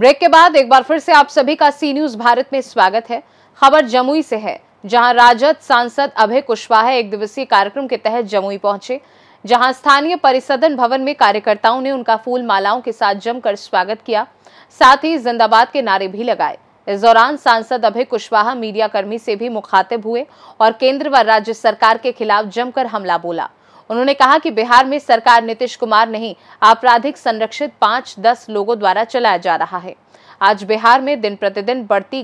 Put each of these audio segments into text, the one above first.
Break के बाद एक बार फिर से आप सभी का सी न्यूज भारत में स्वागत है। खबर जमुई से है, जहां राजद सांसद अभय कुशवाहा एक दिवसीय कार्यक्रम के तहत जमुई पहुंचे, जहां स्थानीय परिसदन भवन में कार्यकर्ताओं ने उनका फूल मालाओं के साथ जमकर स्वागत किया, साथ ही जिंदाबाद के नारे भी लगाए। इस दौरान सांसद अभय कुशवाहा मीडिया कर्मी से भी मुखातिब हुए और केंद्र व राज्य सरकार के खिलाफ जमकर हमला बोला। उन्होंने कहा कि बिहार में सरकार नीतीश कुमार नहीं, आपराधिक संरक्षित 5-10 लोगों द्वारा चलाया जा रहा है। आज बिहार में दिन प्रतिदिन बढ़ती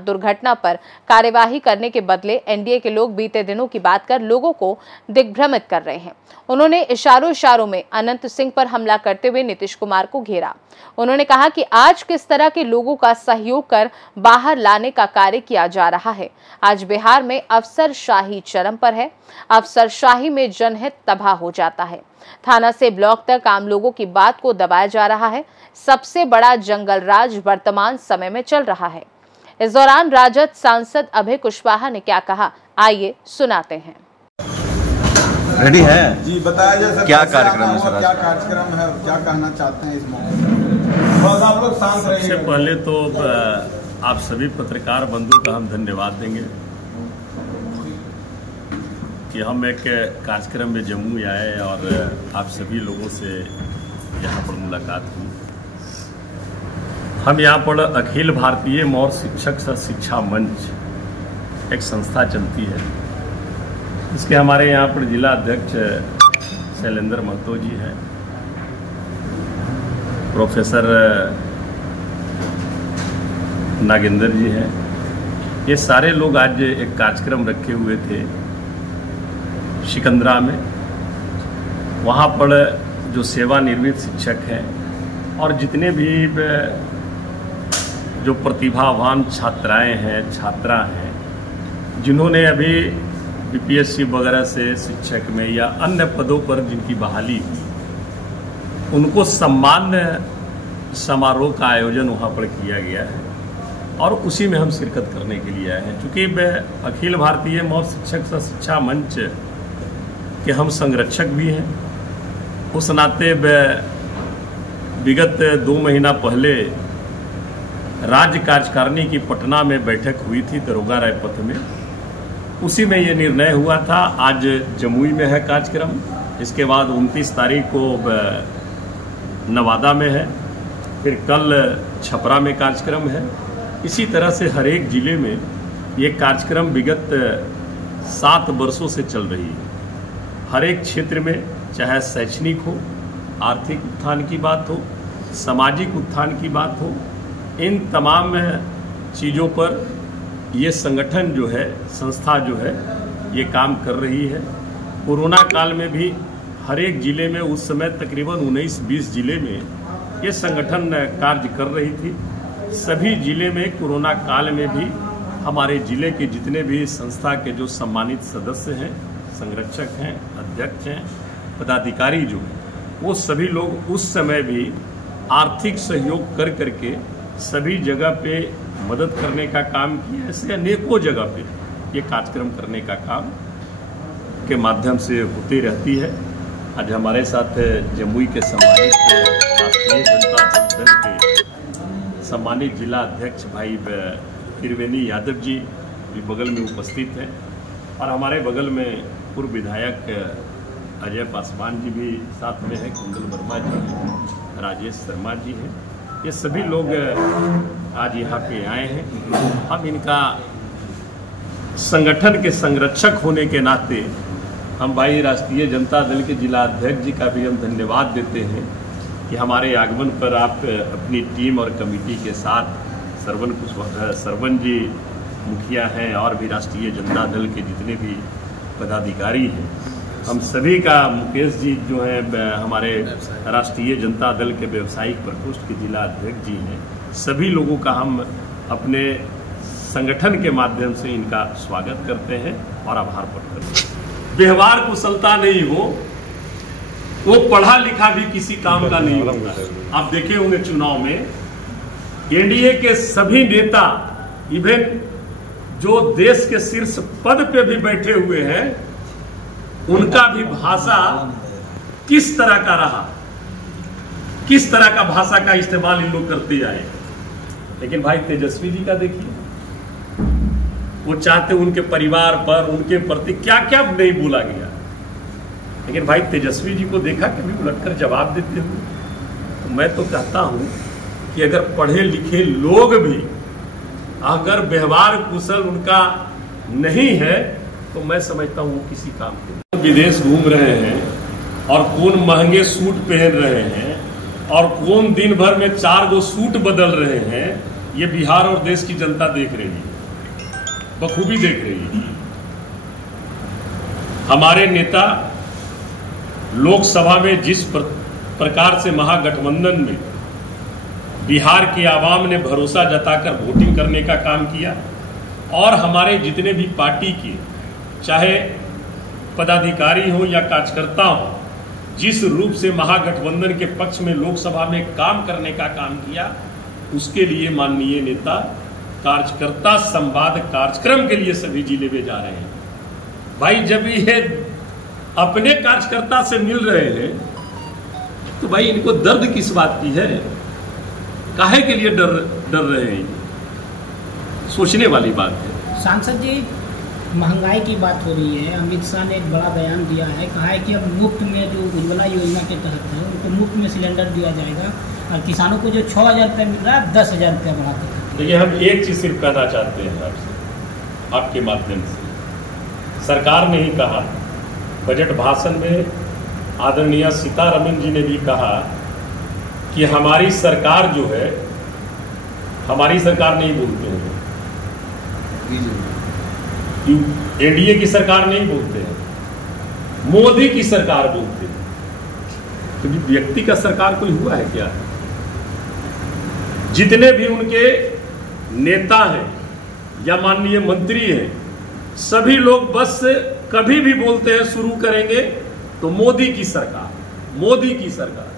दुर्घटना पर कार्यवाही करने के बदले एनडीए के लोग बीते दिनों की बात कर लोगों को दिग्भ्रमित कर रहे हैं। उन्होंने इशारों में अनंत सिंह पर हमला करते हुए नीतीश कुमार को घेरा। उन्होंने कहा कि आज किस तरह के लोगों का सहयोग कर बाहर लाने का कार्य किया जा रहा है। आज बिहार में अफसरशाही चरम पर है। अफसरशाही में जनहित तबाह हो जाता है। थाना से ब्लॉक तक आम लोगों की बात को दबाया जा रहा है। सबसे बड़ा जंगल राज वर्तमान समय में चल रहा है। इस दौरान राजद सांसद अभय कुशवाहा ने क्या कहा, आइए सुनाते हैं। रेडी है जी, बताया जाए सर क्या कार्यक्रम है सर? क्या कार्यक्रम है और क्या कहना चाहते हैं इस मौके पर? आप लोग शांत रहिए। सबसे पहले तो आप सभी पत्रकार बंधु का हम धन्यवाद देंगे कि हम एक कार्यक्रम में जम्मू आए और आप सभी लोगों से यहाँ पर मुलाकात हुई। हम यहाँ पर अखिल भारतीय मौर्य शिक्षक सह शिक्षा मंच एक संस्था चलती है, इसके हमारे यहाँ पर जिला अध्यक्ष शैलेंद्र महतो जी हैं, प्रोफेसर नागेंद्र जी हैं। ये सारे लोग आज एक कार्यक्रम रखे हुए थे सिकंदरा में। वहाँ पर जो सेवानिवृत्त शिक्षक हैं और जितने भी जो प्रतिभावान छात्राएं हैं, छात्रा हैं, जिन्होंने अभी बीपीएससी वगैरह से शिक्षक में या अन्य पदों पर जिनकी बहाली हुई, उनको सम्मान समारोह का आयोजन वहाँ पर किया गया है और उसी में हम शिरकत करने के लिए आए हैं। चूँकि अखिल भारतीय मौर्य शिक्षक सह शिक्षा मंच के हम संरक्षक भी हैं, उस नाते विगत 2 महीना पहले राज्य कार्यकारिणी की पटना में बैठक हुई थी दरोगा रायपथ में। उसी में ये निर्णय हुआ था। आज जमुई में है कार्यक्रम, इसके बाद 29 तारीख को नवादा में है, फिर कल छपरा में कार्यक्रम है। इसी तरह से हर एक जिले में ये कार्यक्रम विगत 7 वर्षों से चल रही है। हर एक क्षेत्र में, चाहे शैक्षणिक हो, आर्थिक उत्थान की बात हो, सामाजिक उत्थान की बात हो, इन तमाम चीज़ों पर ये संगठन जो है, संस्था जो है, ये काम कर रही है। कोरोना काल में भी हर एक जिले में उस समय तकरीबन 19-20 जिले में ये संगठन कार्य कर रही थी। सभी जिले में कोरोना काल में भी हमारे जिले के जितने भी संस्था के जो सम्मानित सदस्य हैं, संरक्षक हैं, अध्यक्ष हैं, पदाधिकारी जो हैं, वो सभी लोग उस समय भी आर्थिक सहयोग कर करके सभी जगह पे मदद करने का काम किया। ऐसे अनेकों जगह पे ये कार्यक्रम करने का काम के माध्यम से होती रहती है। आज हमारे साथ जमुई के सम्मानित राष्ट्रीय जनता दल के सम्मानित जिला अध्यक्ष भाई त्रिवेणी यादव जी भी बगल में उपस्थित हैं और हमारे बगल में पूर्व विधायक अजय पासवान जी भी साथ में हैं, कुंदल वर्मा जी हैं, राजेश शर्मा जी हैं। ये सभी लोग आज यहाँ पे आए हैं। हम इनका संगठन के संरक्षक होने के नाते हम भाई राष्ट्रीय जनता दल के जिला अध्यक्ष जी का भी हम धन्यवाद देते हैं कि हमारे आगमन पर आप अपनी टीम और कमेटी के साथ सरवन जी मुखिया हैं और भी राष्ट्रीय जनता दल के जितने भी पदाधिकारी हैं, हम सभी का, मुकेश जी जो हैं हमारे राष्ट्रीय जनता दल के व्यवसायिक प्रकोष्ठ के जिला अध्यक्ष जी हैं, सभी लोगों का हम अपने संगठन के माध्यम से इनका स्वागत करते हैं और आभार प्रकट करते हैं। व्यवहार कुशलता नहीं हो, वो पढ़ा लिखा भी किसी काम का नहीं होगा। आप देखे होंगे चुनाव में एनडीए के सभी नेता, इवन जो देश के शीर्ष पद पे भी बैठे हुए हैं, उनका भी भाषा किस तरह का रहा, किस तरह का भाषा का इस्तेमाल इन लोग करते आए। लेकिन भाई तेजस्वी जी का देखिए, वो चाहते उनके परिवार पर, उनके प्रति क्या क्या नहीं बोला गया, लेकिन भाई तेजस्वी जी को देखा कभी उलटकर जवाब देते हुए? तो मैं तो कहता हूं कि अगर पढ़े लिखे लोग भी अगर व्यवहार कुशल उनका नहीं है तो मैं समझता हूं वो किसी काम के। विदेश घूम रहे हैं और कौन महंगे सूट पहन रहे हैं और कौन दिन भर में 4 गो सूट बदल रहे हैं, ये बिहार और देश की जनता देख रही है, बखूबी देख रही है। हमारे नेता लोकसभा में जिस प्रकार से महागठबंधन में बिहार के आवाम ने भरोसा जताकर वोटिंग करने का काम किया, और हमारे जितने भी पार्टी के चाहे पदाधिकारी हो या कार्यकर्ता हो, जिस रूप से महागठबंधन के पक्ष में लोकसभा में काम करने का काम किया, उसके लिए माननीय नेता कार्यकर्ता संवाद कार्यक्रम के लिए सभी जिले में जा रहे हैं। भाई जब ये अपने कार्यकर्ता से मिल रहे हैं तो भाई इनको दर्द किस बात की है, काहे के लिए डर रहे हैं, सोचने वाली बात है। सांसद जी, महंगाई की बात हो रही है, अमित शाह ने एक बड़ा बयान दिया है, कहा है कि अब मुफ्त में जो उज्ज्वला योजना के तहत है उनको मुफ्त में सिलेंडर दिया जाएगा, और किसानों को जो 6,000 रुपये मिल रहा है 10,000 रुपया बढ़ाकर। देखिए, हम एक चीज सिर्फ कहना चाहते हैं आपसे, आपके माध्यम से। सरकार ने ही कहा, बजट भाषण में आदरणीय सीतारमण जी ने भी कहा कि हमारी सरकार जो है, हमारी सरकार नहीं बोलते हैं, एनडीए की सरकार नहीं बोलते हैं, मोदी की सरकार बोलते हैं। तो व्यक्ति का सरकार कोई हुआ है क्या? जितने भी उनके नेता हैं या माननीय मंत्री हैं, सभी लोग बस कभी भी बोलते हैं शुरू करेंगे तो मोदी की सरकार, मोदी की सरकार।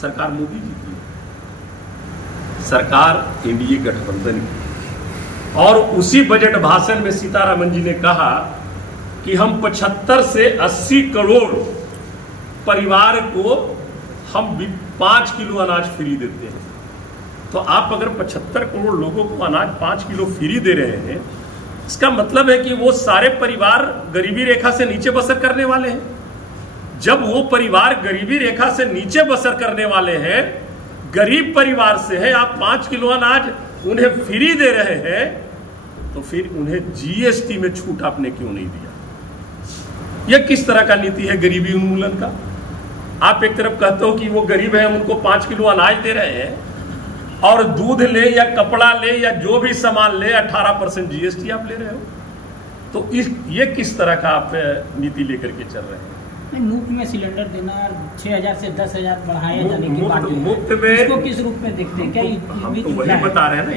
सरकार मोदी जी की, सरकार एनडीए गठबंधन की। और उसी बजट भाषण में सीतारमण जी ने कहा कि हम 75 से 80 करोड़ परिवार को हम 5 किलो अनाज फ्री देते हैं। तो आप अगर 75 करोड़ लोगों को अनाज 5 किलो फ्री दे रहे हैं, इसका मतलब है कि वो सारे परिवार गरीबी रेखा से नीचे बसर करने वाले हैं। जब वो परिवार गरीबी रेखा से नीचे बसर करने वाले हैं, गरीब परिवार से है, आप 5 किलो अनाज उन्हें फ्री दे रहे हैं, तो फिर उन्हें जीएसटी में छूट आपने क्यों नहीं दिया? यह किस तरह का नीति है गरीबी उन्मूलन का? आप एक तरफ कहते हो कि वो गरीब है, उनको 5 किलो अनाज दे रहे हैं, और दूध ले या कपड़ा ले या जो भी सामान ले 18% जीएसटी आप ले रहे हो। तो ये किस तरह का आप नीति लेकर के चल रहे हैं? मुफ्त में सिलेंडर देना, 6,000 से 10,000 बढ़ाया जाने की बात, मुफ्त में इसको किस रूप में देखते हैं? क्या हम तो वही बता रहे हैं ना,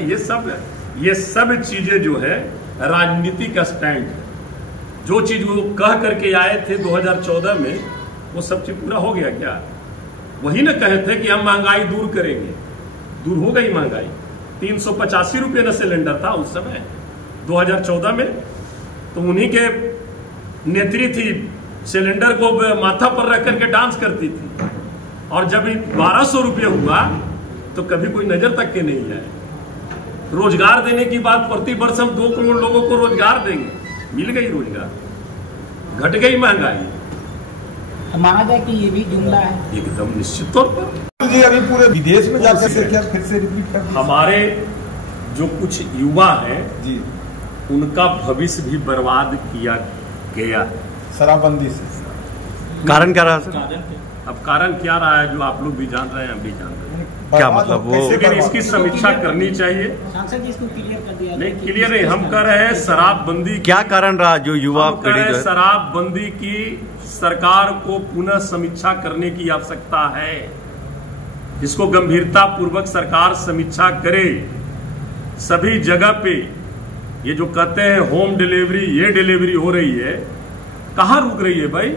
ये सब चीजें जो है राजनीतिक स्टैंड है। जो चीज वो कह करके आए थे 2014 में, वो सब चीज पूरा हो गया क्या? वही ना कहे थे कि हम महंगाई दूर करेंगे, दूर हो गई महंगाई। 385 रुपये न सिलेंडर था उस समय 2014 में, तो उन्हीं के नेत्री थी, सिलेंडर को माथा पर रख करके डांस करती थी। और जब 1200 रुपये हुआ तो कभी कोई नजर तक के नहीं आए। रोजगार देने की बात, प्रति वर्ष हम 2 करोड़ लोगों को रोजगार देंगे, मिल गई रोजगार, घट गई महंगाई। माना जाए कि ये भी जुमला है? एकदम निश्चित तौर पर। जी अभी पूरे विदेश में जाकर क्या फिर से रिपीट कर? हमारे जो कुछ युवा हैं जी, उनका भविष्य भी बर्बाद किया गया शराबबंदी से। कारण क्या रहा सर? अब कारण क्या रहा है जो आप लोग भी जान रहे हैं, हम भी जान रहे हैं। क्या मतलब वो? लेकिन इसकी समीक्षा करनी चाहिए। सांसद जी इसको क्लियर कर दिया। नहीं, क्लियर नहीं, हम कह रहे हैं शराबबंदी। क्या कारण रहा जो युवा पीढ़ी जो है? शराबबंदी की सरकार को पुनः समीक्षा करने की आवश्यकता है। इसको गंभीरता पूर्वक सरकार समीक्षा करे। सभी जगह पे ये जो कहते हैं होम डिलीवरी, ये डिलीवरी हो रही है, कहाँ रुक रही है भाई?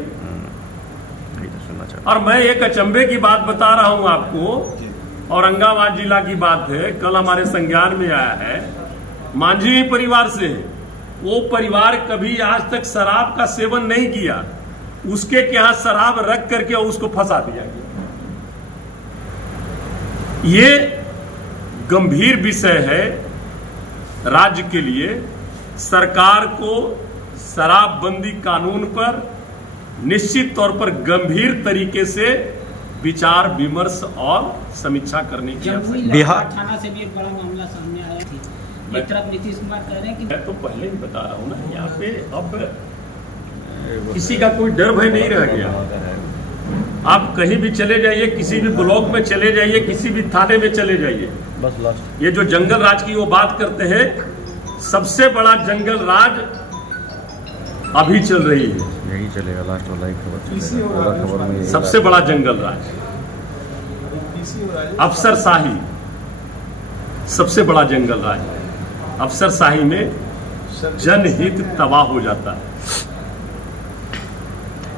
और मैं एक अचंभे की बात बता रहा हूं आपको, औरंगाबाद जिला की बात है, कल हमारे संज्ञान में आया है, मांझी परिवार से है। वो परिवार कभी आज तक शराब का सेवन नहीं किया, उसके यहाँ शराब रख करके उसको फंसा दिया गया। ये गंभीर विषय है राज्य के लिए। सरकार को शराबबंदी कानून पर निश्चित तौर पर गंभीर तरीके से विचार विमर्श और समीक्षा करने की आवश्यकता। बिहार थाना से भी एक बड़ा मामला सामने आया थी। एक तरफ नीतीश कुमार कह रहे हैं कि मैं तो पहले ही बता रहा हूँ ना, यहाँ पे अब किसी का कोई डर भय नहीं रह गया। आप कहीं भी चले जाइए, किसी भी ब्लॉक में चले जाइए, किसी भी थाने में चले जाइए, बस लास्ट ये जो जंगल राज की वो बात करते हैं, सबसे बड़ा जंगल राज अभी चल रही है, यही चलेगा लास्ट वाला खबर में। सबसे बड़ा जंगल राज अफसरशाही, सबसे बड़ा जंगल राज है। अफसरशाही में जनहित तबाह हो जाता है।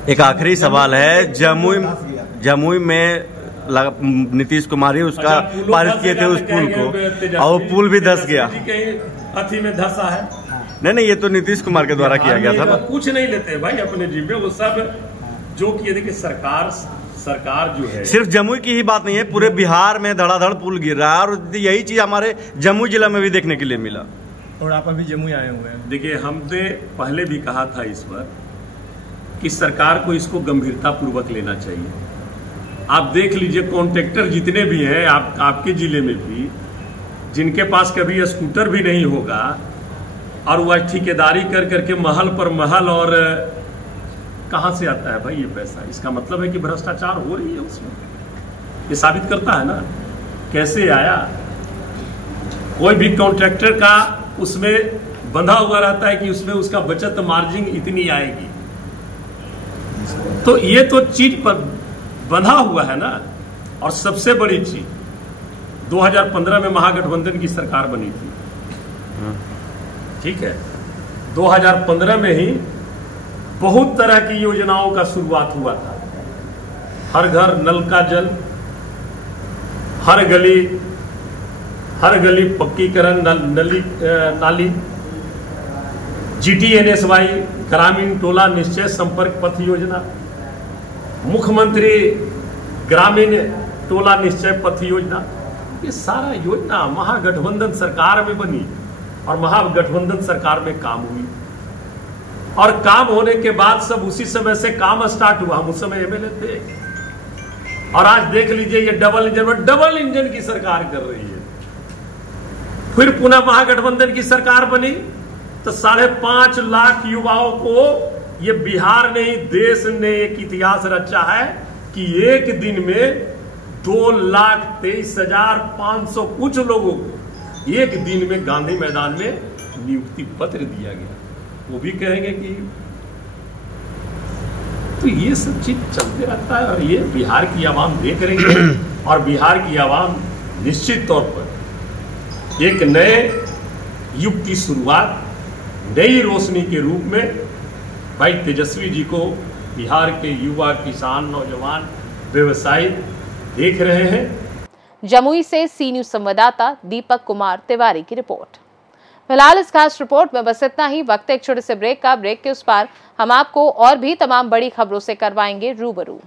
एक आखिरी सवाल है, जमुई में नीतीश कुमार ही उसका पारित किए थे उस पुल को, और वो पुल भी धंस गया। अथी में धंसा है। नहीं, ये तो नीतीश कुमार के द्वारा किया गया था। कुछ नहीं लेते भाई अपने जिम्मे, वो सब जो किए थे कि सरकार जो है। सिर्फ जमुई की ही बात नहीं है, पूरे बिहार में धड़ाधड़ पुल गिर रहा है, और यही चीज हमारे जमुई जिला में भी देखने के लिए मिला। और आप अभी जमुई आए हुए हैं। देखिए, हमने पहले भी कहा था इस पर कि सरकार को इसको गंभीरता पूर्वक लेना चाहिए। आप देख लीजिए, कॉन्ट्रैक्टर जितने भी हैं आपके जिले में भी, जिनके पास कभी स्कूटर भी नहीं होगा और वह ठेकेदारी कर करके महल पर महल, और कहां से आता है भाई ये पैसा? इसका मतलब है कि भ्रष्टाचार हो रही है उसमें। ये साबित करता है ना कैसे आया। कोई भी कॉन्ट्रैक्टर का उसमें बंधा हुआ रहता है कि उसमें उसका बचत मार्जिन इतनी आएगी, तो ये तो चीज पर बंधा हुआ है ना। और सबसे बड़ी चीज 2015 में महागठबंधन की सरकार बनी थी, ठीक है। 2015 में ही बहुत तरह की योजनाओं का शुरुआत हुआ था। हर घर नल का जल, हर गली पक्कीकरण, नाली, GTNSY ग्रामीण टोला निश्चय संपर्क पथ योजना, मुख्यमंत्री ग्रामीण टोला निश्चय पथ योजना, ये सारा योजना महागठबंधन सरकार में बनी और महागठबंधन सरकार में काम हुई। और काम होने के बाद सब उसी समय से काम स्टार्ट हुआ। हम उस समय MLA थे। और आज देख लीजिए, ये डबल इंजन की सरकार कर रही है। फिर पुनः महागठबंधन की सरकार बनी तो 5.5 लाख युवाओं को ये बिहार ने ही, देश ने एक इतिहास रचा है कि एक दिन में 2,23,500 कुछ लोगों को एक दिन में गांधी मैदान में नियुक्ति पत्र दिया गया। वो भी कहेंगे कि तो ये सब चीज चलते रहता है। और ये बिहार की आवाम देख रही है, और बिहार की आवाम निश्चित तौर पर एक नए युग की शुरुआत, नई रोशनी के रूप में भाई तेजस्वी जी को बिहार के युवा, किसान, नौजवान, व्यवसायी देख रहे हैं। जमुई से सी न्यूज संवाददाता दीपक कुमार तिवारी की रिपोर्ट। फिलहाल इस खास रिपोर्ट में बस इतना ही। वक्त एक छोटे से ब्रेक का। ब्रेक के उस पार हम आपको और भी तमाम बड़ी खबरों से करवाएंगे रूबरू।